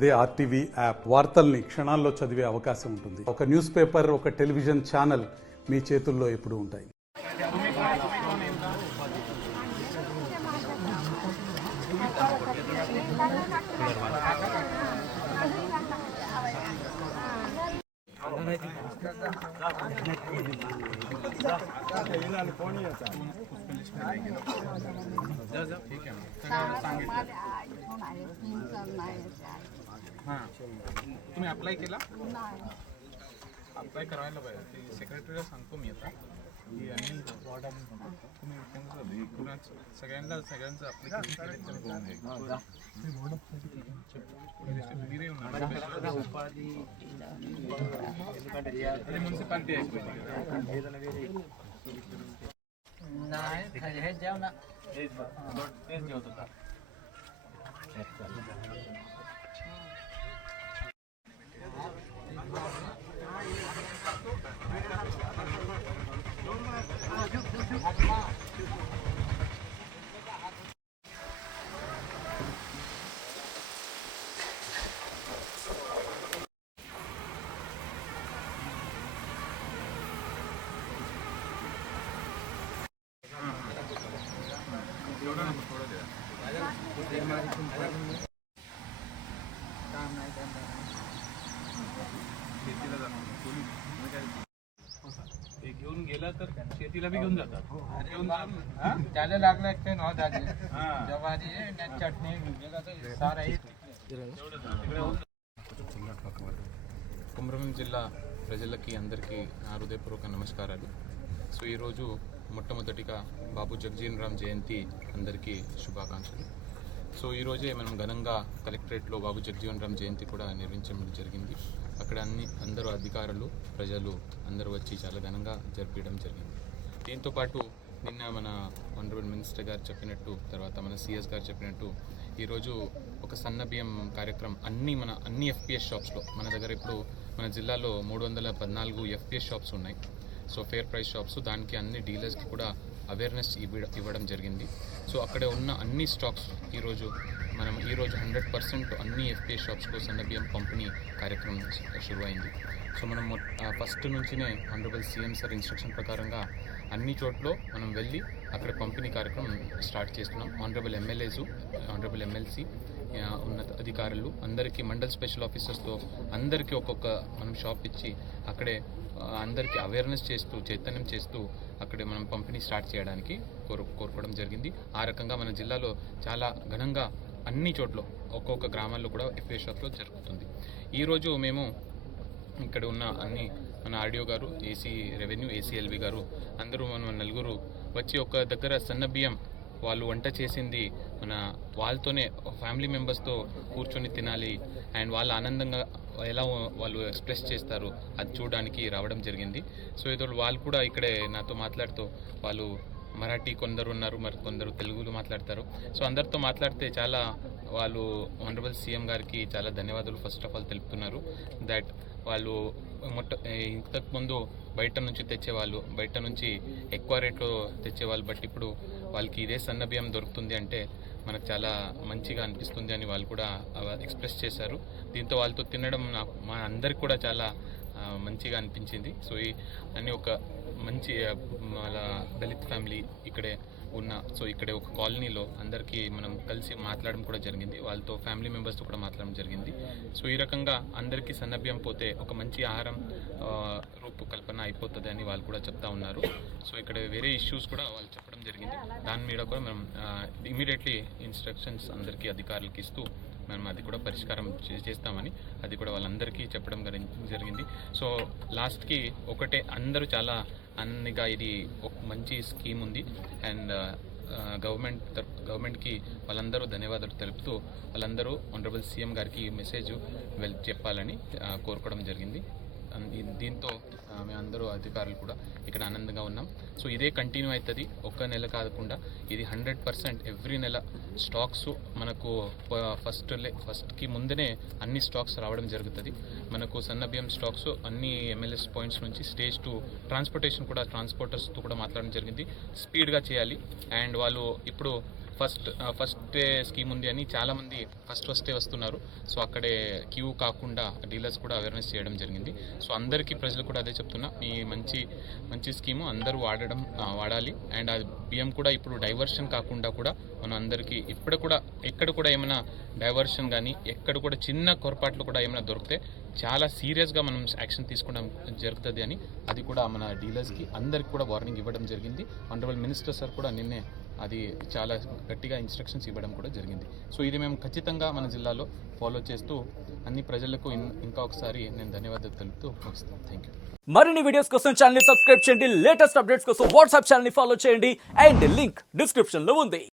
అదే RTV app వార్తల్ని క్షణాల్లో చదివే అవకాశం ఉంటుంది. ఒక న్యూస్ పేపర్, ఒక టెలివిజన్ ఛానల్ మీ చేతుల్లో ఎప్పుడూ ఉంటాయి. तुम्ही अप्लाय केला? अप्लाय करायला पाहिजे. सेक्रेटरीला सांगतो मी आता की आणि तुम्ही सगळ्यांचं अप्लिकेशन सिलेक्शन करून घ्या. म्युन्सिपालिटी आहे हे जेव ना तेच जेवत होता. घेऊन गेला तर शेतीला बी घेऊन जातात. त्याला लागलं ते नॉ झाले जवारी चटणी सारा కుమ్రం జిల్లా ప్రజలకి అందరికీ నా హృదయపూర్వక నమస్కారాలు. సో ఈరోజు మొట్టమొదటిగా బాబు జగజీవన్ రామ్ జయంతి అందరికీ శుభాకాంక్షలు. సో ఈరోజే మనం ఘనంగా కలెక్టరేట్లో బాబు జగజీవన్ రామ్ జయంతి కూడా నిర్వహించడం జరిగింది. అక్కడ అందరూ అధికారులు, ప్రజలు అందరూ వచ్చి చాలా ఘనంగా జరిపించడం జరిగింది. దీంతోపాటు నిన్న మన ఆనరబుల్ మినిస్టర్ గారు చెప్పినట్టు, తర్వాత మన సిఎస్ గారు చెప్పినట్టు ఈరోజు ఒక సన్న బియ్యం కార్యక్రమం అన్ని ఎఫ్పిఎస్ షాప్స్లో, మన దగ్గర ఇప్పుడు మన జిల్లాలో 314 ఎఫ్పిఎస్ షాప్స్ ఉన్నాయి. సో ఫేర్ ప్రైస్ షాప్స్, దానికి అన్ని డీలర్స్కి కూడా అవేర్నెస్ ఇవ్వడం జరిగింది. సో అక్కడ ఉన్న అన్ని స్టాక్స్ ఈరోజు 100% అన్ని ఎఫ్పిఎస్ షాప్స్కు సన్నబియ్యం పంపిణీ కార్యక్రమం షురువైంది. సో మనం ఫస్ట్ నుంచినే ఆనరబుల్ సీఎం సార్ ఇన్స్ట్రక్షన్ ప్రకారంగా అన్ని చోట్ల మనం వెళ్ళి అక్కడ పంపిణీ కార్యక్రమం స్టార్ట్ చేస్తున్నాం. ఆనరబుల్ ఎమ్మెల్యేసు, ఆనరబుల్ ఎమ్మెల్సీ, ఉన్నత అధికారులు అందరికీ, మండల్ స్పెషల్ ఆఫీసర్స్తో అందరికీ ఒక్కొక్క మనం షాప్ ఇచ్చి అక్కడే అందరికీ అవేర్నెస్ చేస్తూ, చైతన్యం చేస్తూ అక్కడే మనం పంపిణీ స్టార్ట్ చేయడానికి కోరుకోవడం జరిగింది. ఆ రకంగా మన జిల్లాలో చాలా ఘనంగా అన్ని చోట్ల ఒక్కొక్క గ్రామాల్లో కూడా ఎఫ్పిఎస్ షాప్లో జరుగుతుంది. ఈరోజు మేము ఇక్కడ ఉన్న మన ఆర్డీఓ గారు, ఏసీ రెవెన్యూ, ఏసీ ఎల్వి గారు అందరూ మన నలుగురు వచ్చి ఒక దగ్గర సన్న బియ్యం వాళ్ళు వంట చేసింది వాళ్ళతోనే ఫ్యామిలీ మెంబర్స్తో కూర్చొని తినాలి అండ్ వాళ్ళు ఆనందంగా ఎలా వాళ్ళు ఎక్స్ప్రెస్ చేస్తారు అది చూడడానికి రావడం జరిగింది. సో ఏదో వాళ్ళు కూడా ఇక్కడే నాతో మాట్లాడుతూ, వాళ్ళు మరాఠీ కొందరు ఉన్నారు, మరి కొందరు తెలుగులో మాట్లాడతారు. సో అందరితో మాట్లాడితే చాలా వాళ్ళు ఆనరబుల్ సీఎం గారికి చాలా ధన్యవాదాలు ఫస్ట్ ఆఫ్ ఆల్ తెలుపుతున్నారు. దట్ వాళ్ళు ఇంతకుముందు బయట నుంచి తెచ్చేవాళ్ళు, బయట నుంచి ఎక్కువ రేట్లో తెచ్చేవాళ్ళు, బట్ ఇప్పుడు వాళ్ళకి ఇదే సన్న బియ్యం దొరుకుతుంది అంటే మనకు చాలా మంచిగా అనిపిస్తుంది అని వాళ్ళు కూడా ఎక్స్ప్రెస్ చేశారు. దీంతో వాళ్ళతో తినడం మా అందరికి కూడా చాలా మంచిగా అనిపించింది. సో అని ఒక మంచి దళిత్ ఫ్యామిలీ ఇక్కడే సో ఇక్కడే ఒక కాలనీలో అందరికీ మనం కలిసి మాట్లాడడం కూడా జరిగింది, వాళ్ళతో ఫ్యామిలీ మెంబర్స్తో కూడా మాట్లాడడం జరిగింది. సో ఈ రకంగా అందరికీ సన్నబియ్యం పోతే ఒక మంచి ఆహారం రూపకల్పన అయిపోతుంది అని వాళ్ళు కూడా చెప్తా ఉన్నారు. సో ఇక్కడ వేరే ఇష్యూస్ కూడా వాళ్ళు చెప్పడం జరిగింది, దాని మీద కూడా మనం ఇమీడియట్లీ ఇన్స్ట్రక్షన్స్ అందరికీ అధికారులకి ఇస్తూ మనం అది కూడా పరిష్కారం చేస్తామని అది కూడా వాళ్ళందరికీ చెప్పడం జరిగింది. సో లాస్ట్కి ఒకటే, అందరూ అన్నిగా ఇది ఒక మంచి స్కీమ్ ఉంది అండ్ గవర్నమెంట్కి వాళ్ళందరూ ధన్యవాదాలు తెలుపుతూ వాళ్ళందరూ ఆనరబుల్ సీఎం గారికి మెసేజ్ చెప్పాలని కోరుకోవడం జరిగింది. దీంతో మేమందరూ అధికారులు కూడా ఇక్కడ ఆనందంగా ఉన్నాం. సో ఇదే కంటిన్యూ అవుతుంది, ఒక్క నెల కాకుండా ఇది 100% ఎవ్రీ నెల స్టాక్స్ మనకు ఫస్ట్కి ముందనే అన్ని స్టాక్స్ రావడం జరుగుతుంది. మనకు సన్న బియ్యం స్టాక్స్ అన్ని ఎమ్మెల్యేస్ పాయింట్స్ నుంచి స్టేజ్ 2 ట్రాన్స్పోర్టేషన్ కూడా ట్రాన్స్పోర్టర్స్తో కూడా మాట్లాడడం జరిగింది, స్పీడ్గా చేయాలి. అండ్ వాళ్ళు ఇప్పుడు ఫస్ట్ స్కీమ్ ఉంది అని చాలామంది ఫస్టే వస్తున్నారు. సో అక్కడే క్యూ కాకుండా డీలర్స్ కూడా అవేర్నెస్ చేయడం జరిగింది. సో అందరికీ ప్రజలు కూడా అదే చెప్తున్నా, ఈ మంచి స్కీము అందరూ వాడాలి. అండ్ అది బియ్యం కూడా ఇప్పుడు డైవర్షన్ కాకుండా కూడా మనం అందరికీ ఎక్కడ కూడా ఏమైనా డైవర్షన్ కానీ ఎక్కడ కూడా చిన్న పొరపాట్లు కూడా ఏమైనా దొరికితే చాలా సీరియస్గా మనం యాక్షన్ తీసుకోవడం జరుగుతుంది అని అది కూడా మన డీలర్స్కి అందరికి కూడా వార్నింగ్ ఇవ్వడం జరిగింది. ఆనరబుల్ మినిస్టర్ సార్ కూడా నిన్నే అది చాలా గట్టిగా ఇన్స్ట్రక్షన్స్ ఇవ్వడం కూడా జరిగింది. సో ఇది మేము ఖచ్చితంగా మన జిల్లాలో ఫాలో చేస్తూ అన్ని ప్రజలకు ఇంకా ఒకసారి నేను ధన్యవాదాలు తెలుపుతూ ముగిస్తాను. Thank you. మరిన్ని వీడియోస్ కోసం ఛానల్ ని సబ్స్క్రైబ్ చేయండి. లేటెస్ట్ అప్డేట్స్ కోసం వాట్సాప్ ఛానల్ ని ఫాలో చేయండి. అండ్ లింక్ డిస్క్రిప్షన్ లో ఉంది.